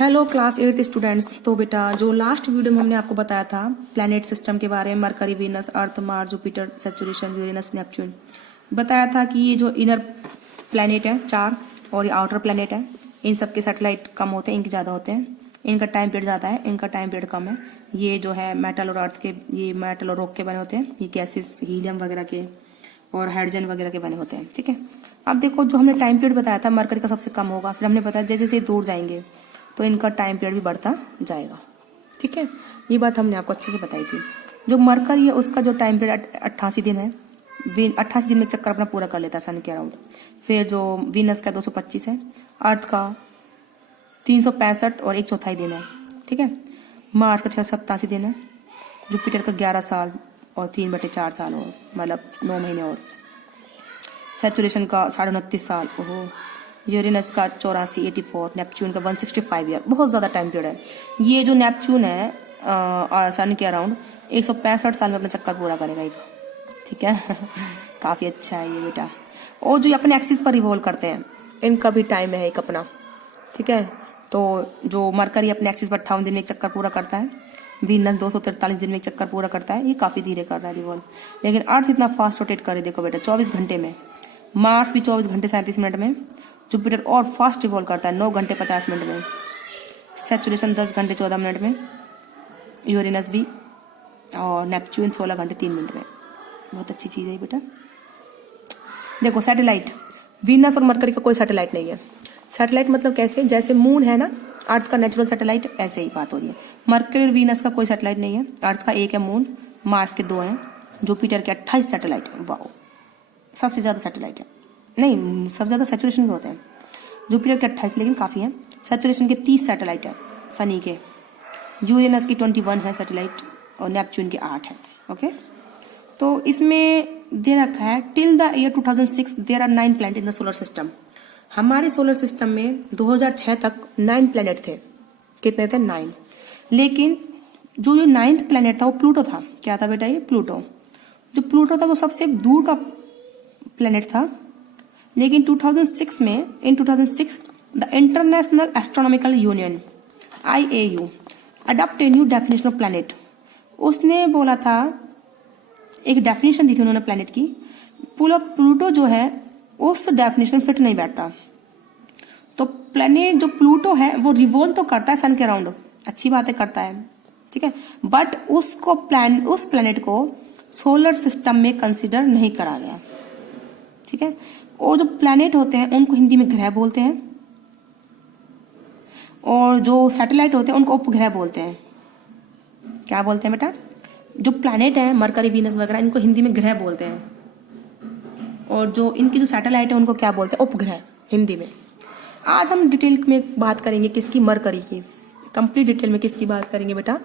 Hello class 8 students. तो बेटा जो लास्ट वीडियो में हमने आपको बताया था प्लैनेट सिस्टम के बारे में, Mercury, Venus, Earth, Mars, Jupiter, saturation, Uranus, Neptune, बताया था कि ये जो इनर प्लैनेट है 4 और ये आउटर प्लैनेट है, इन सब के सैटेलाइट कम होते हैं, इनके ज्यादा होते हैं, इनका टाइम पीरियड ज्यादा है, इनका टाइम पीरियड कम है। ये जो है मेटल और अर्थ के, ये मेटल और रॉक के बने होते हैं, ये गैसेस हीलियम वगैरह के और हाइड्रोजन वगैरह के बने होते हैं। ठीक है, अब देखो जो हमने टाइम पीरियड बताया था मरकरी का सबसे कम होगा, फिर हमने बताया जैसे जैसे दूर जाएंगे तो इनका टाइम पीरियड भी बढ़ता जाएगा। ठीक है, ये बात हमने आपको अच्छे से बताई थी। जो मरकरी है उसका जो टाइम पीरियड 88 दिन है, 88 दिन में चक्कर अपना पूरा कर लेता है सन के अराउंड। फिर जो वीनस का 225 है, अर्थ का 365 और 1/4 दिन है। ठीक है, मार्स का 687 दिन है, जुपिटर का 11 साल और 3/4 साल और मतलब 9 महीने और, सैचुरेशन का 29.5 साल, ओहो, यूरेनस का 84, 84, नेपच्यून का 165 ईयर, बहुत ज्यादा टाइम पीरियड है। ये जो नेपच्यून है सन के अराउंड 165 साल में अपना चक्कर पूरा करेगा एक। ठीक है काफी अच्छा है ये बेटा। और जो अपने एक्सिस पर रिवॉल्व करते हैं इनका भी टाइम है एक अपना। ठीक है, तो जो मरकरी अपने एक्सिस पर 58 दिन में एक चक्कर पूरा करता है, वीनस 243 दिन में एक चक्कर पूरा करता है, ये काफी धीरे कर रहा है रिवॉल्व। लेकिन अर्थ इतना फास्ट रोटेट करे देखो बेटा 24 घंटे में, मार्स भी 24 घंटे 37 मिनट में, जुपिटर और फास्ट रिवॉल्व करता है 9 घंटे 50 मिनट में, सैचुरेशन 10 घंटे 14 मिनट में, यूरेनस भी, और नेपच्यून 16 घंटे 3 मिनट में। बहुत अच्छी चीज है बेटा। देखो सैटेलाइट, वीनस और मरकरी का कोई सैटेलाइट नहीं है। सैटेलाइट मतलब कैसे, जैसे मून है ना अर्थ का नेचुरल सैटेलाइट, ऐसे ही बात हो रही है। मरकरी और वीनस का कोई सैटेलाइट नहीं है, अर्थ का 1 है मून, मार्स के 2 हैं, जुपिटर के 28 सैटेलाइट है। वाह, सबसे ज्यादा सैटेलाइट है। नहीं, सबसे ज्यादा सैचुरेशन के होते हैं, जुपिटर के 28 लेकिन काफी है। सैचुरेशन के 30 सैटेलाइट है सनी के, यूरेनस की 21 है सैटेलाइट और नेपच्यून के 8 है। ओके, तो इसमें दे रखा है till the year 2006 there are 9 planet in the solar system. हमारे सोलर सिस्टम में 2006 तक 9 प्लैनेट थे। कितने थे? 9। लेकिन जो ये 9th प्लैनेट था वो प्लूटो था। क्या था बेटा? ये प्लूटो। जो प्लूटो था वो सबसे दूर का प्लैनेट था। लेकिन 2006 में, इन 2006 the international astronomical union IAU adopt a new definition of planet. उसने बोला था, एक डेफिनेशन दी थी उन्होंने प्लैनेट की, प्लूटो जो है उस डेफिनेशन फिट नहीं बैठता। तो प्लैनेट जो प्लूटो है वो रिवॉल्व तो करता है सन के अराउंड, अच्छी बातें करता है, ठीक है, बट उस प्लैनेट को सोलर सिस्टम में कंसिडर नहीं करा गया। ठीक है, और जो प्लैनेट होते हैं उनको हिंदी में ग्रह बोलते हैं, और जो सैटेलाइट होते हैं उनको उपग्रह बोलते हैं। क्या बोलते हैं बेटा? जो प्लैनेट है मरकरी, वीनस वगैरह, इनको हिंदी में ग्रह बोलते हैं, और जो इनकी जो सैटेलाइट है उनको क्या बोलते हैं? उपग्रह हिंदी में। आज हम डिटेल में बात करेंगे किसकी? मरकरी की। कंप्लीट डिटेल में किसकी बात करेंगे बेटा?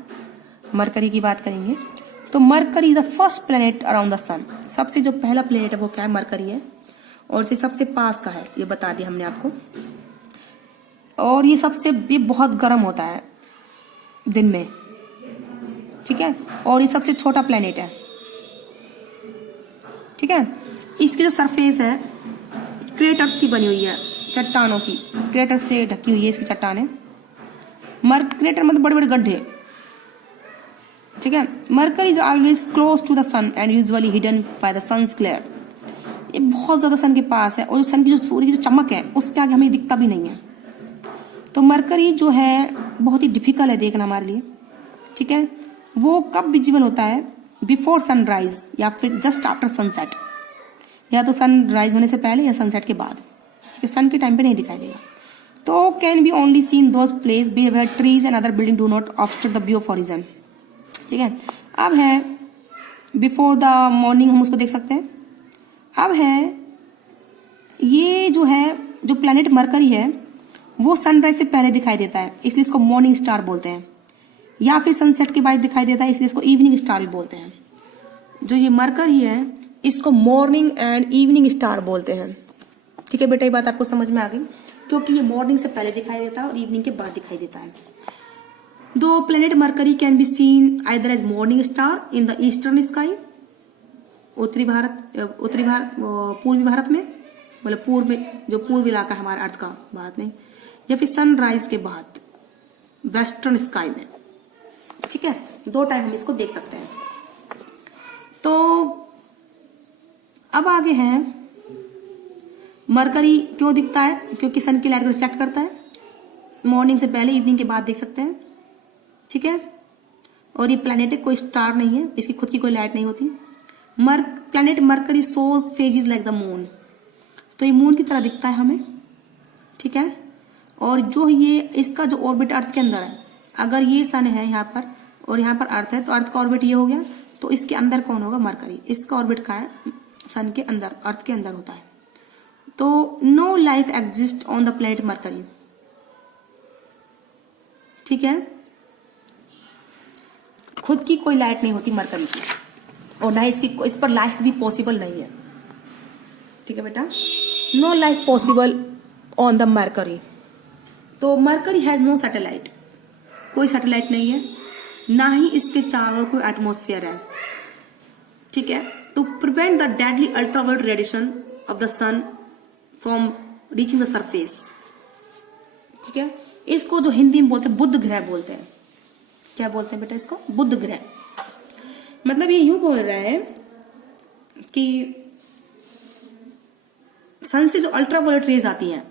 मरकरी की बात करेंगे। तो Mercury is the first planet around the sun. सबसे जो पहला प्लैनेट है वो क्या है? मरकरी है, और इसे सबसे पास का है, ये बता दिया हमने आपको। और ये बहुत गर्म होता है दिन में, ठीक है, और ये सबसे छोटा प्लैनेट है। ठीक है, इसकी जो सरफेस है क्रेटर्स की बनी हुई है, चट्टानों की, क्रेटर से ढकी हुई है इसकी चट्टानें। क्रेटर मतलब बड़े बड़े गड्ढे। ठीक है, Mercury is always close to the sun and usually hidden by the sun's glare. ये बहुत ज्यादा सन के पास है, और सन की जो सूर्य की जो चमक है उसके आगे हमें दिखता भी नहीं है। तो मरकरी जो है बहुत ही डिफिकल्ट है देखना हमारे लिए। ठीक है, वो कब विजिबल होता है? बिफोर सनराइज या फिर जस्ट आफ्टर सनसेट, या तो सनराइज होने से पहले या सनसेट के बाद। ठीक है, सन के टाइम पे नहीं दिखाई देगा। तो can be only seen those place where trees and other building do not obstruct the view of horizon. ठीक है, अब है बिफोर द मॉर्निंग, हम उसको देख सकते हैं। अब है ये जो प्लैनेट मरकरी है वो सनराइज से पहले दिखाई देता है, इसलिए इसको मॉर्निंग स्टार बोलते हैं, या फिर सनसेट के बाद दिखाई देता है इसलिए इसको इवनिंग स्टार भी बोलते हैं। जो ये मरकरी है इसको मॉर्निंग एंड इवनिंग स्टार बोलते हैं। ठीक है बेटा, ये बात आपको समझ में आ गई, क्योंकि ये मॉर्निंग से पहले दिखाई देता है और इवनिंग के बाद दिखाई देता है। दो planet Mercury can be seen either as morning star in the eastern sky, पूर्वी भारत में, मतलब पूर्व में, जो पूर्व इलाका है हमारे अर्थ का, भारत में, या फिर सनराइज के बाद, वेस्टर्न स्काई में। ठीक है, 2 टाइम हम इसको देख सकते हैं। तो अब आगे है मरकरी क्यों दिखता है, क्योंकि सन की लाइट को रिफ्लेक्ट करता है। मॉर्निंग से पहले, इवनिंग के बाद देख सकते हैं। ठीक है, और ये प्लैनेट है, कोई स्टार नहीं है, इसकी खुद की कोई लाइट नहीं होती। Planet mercury shows phases like the moon, तो ये मून की तरह दिखता है हमें। ठीक है, और जो ये इसका जो ऑर्बिट अर्थ के अंदर है, अगर ये सन है यहाँ पर और यहाँ पर अर्थ है, तो अर्थ का ऑर्बिट ये हो गया, तो इसके अंदर कौन होगा, मरकरी। इसका ऑर्बिट का है सन के अंदर, अर्थ के अंदर होता है। तो no life exist on the planet Mercury. ठीक है, खुद की कोई लाइट नहीं होती मरकरी की, और ना इसकी इस पर लाइफ भी पॉसिबल नहीं है। ठीक है बेटा, no life possible on the Mercury. तो मरकरी हैज नो सैटेलाइट, कोई सैटेलाइट नहीं है, ना ही इसके चारों कोई एटमॉस्फेयर है। ठीक है, to prevent the deadly ultraviolet radiation of the sun from reaching the surface. ठीक है, इसको जो हिंदी में बोलते हैं बुध ग्रह बोलते हैं। क्या बोलते हैं बेटा इसको, बुध ग्रह। मतलब ये यूं बोल रहा है कि सन से जो अल्ट्रावायलेट रेज आती हैं,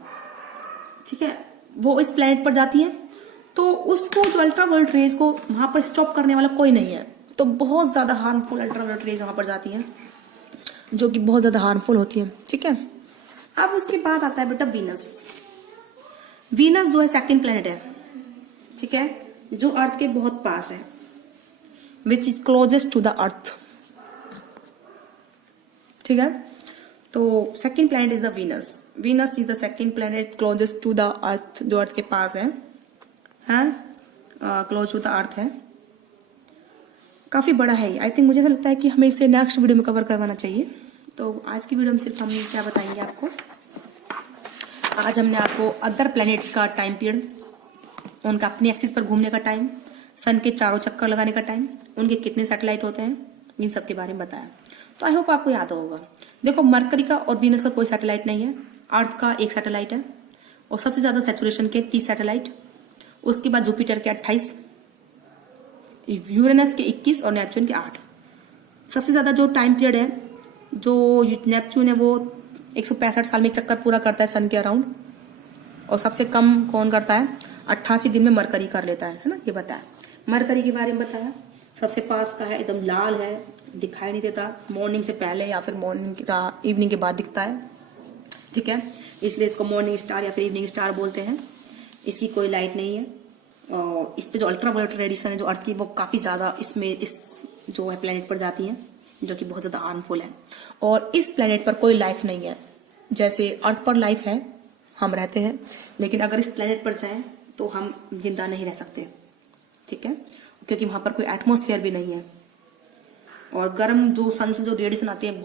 ठीक है, वो इस प्लेनेट पर जाती हैं, तो उसको जो अल्ट्रावायलेट रेज को वहां पर स्टॉप करने वाला कोई नहीं है। तो बहुत ज्यादा हार्मफुल अल्ट्रावायलेट रेज वहां पर जाती हैं, जो कि बहुत ज्यादा हार्मफुल होती है। ठीक है, अब उसके बाद आता है बेटा वीनस। वीनस जो है सेकंड प्लेनेट है। ठीक है, जो अर्थ के बहुत पास है, which is closest to the earth. ठीक है, तो second planet is the Venus. Venus is the second planet closest to the earth, जो अर्थ के पास है, क्लोज टू द अर्थ है। काफी बड़ा है। आई थिंक मुझे ऐसा लगता है कि हमें इसे नेक्स्ट वीडियो में कवर करवाना चाहिए। तो आज की वीडियो में सिर्फ हम क्या बताएंगे आपको, आज हमने आपको अदर प्लैनेट्स का टाइम पीरियड, उनका अपनी एक्सिस पर घूमने का टाइम, सन के चारों चक्कर लगाने का टाइम, उनके कितने सैटेलाइट होते हैं, इन सब के बारे में बताया। तो आई होप आपको याद होगा। देखो, मरकरी का और वीनस का कोई सैटेलाइट नहीं है, अर्थ का 1 सैटेलाइट है, और सबसे ज्यादा सैचुरेशन के 30 सैटेलाइट, उसके बाद जुपिटर के 28, यूरेनस के 21 और नेपच्यून के 8। सबसे ज्यादा जो टाइम पीरियड है, जो नेपच्यून है वो 165 साल में चक्कर पूरा करता है सन के अराउंड, और सबसे कम कौन करता है, 88 दिन में मरकरी कर लेता है ना, ये बताया। मरकरी के बारे में बताया, सबसे पास का है, एकदम लाल है, दिखाई नहीं देता, मॉर्निंग से पहले या फिर इवनिंग के बाद दिखता है। ठीक है, इसलिए इसको मॉर्निंग स्टार या फिर इवनिंग स्टार बोलते हैं। इसकी कोई लाइट नहीं है, और इस पे जो अल्ट्रावायलेट रेडिएशन है जो अर्थ की, वो काफी ज्यादा इसमें इस जो है प्लेनेट पर जाती है, जो कि बहुत ज्यादा हार्मफुल है। और इस प्लेनेट पर कोई लाइफ नहीं है। जैसे अर्थ पर लाइफ है, हम रहते हैं, लेकिन अगर इस प्लेनेट पर जाएं तो हम जिंदा नहीं रह सकते। ठीक है, क्योंकि वहां पर कोई एटमॉस्फेयर भी नहीं है, और गर्म जो सन से जो रेडिएशन आती है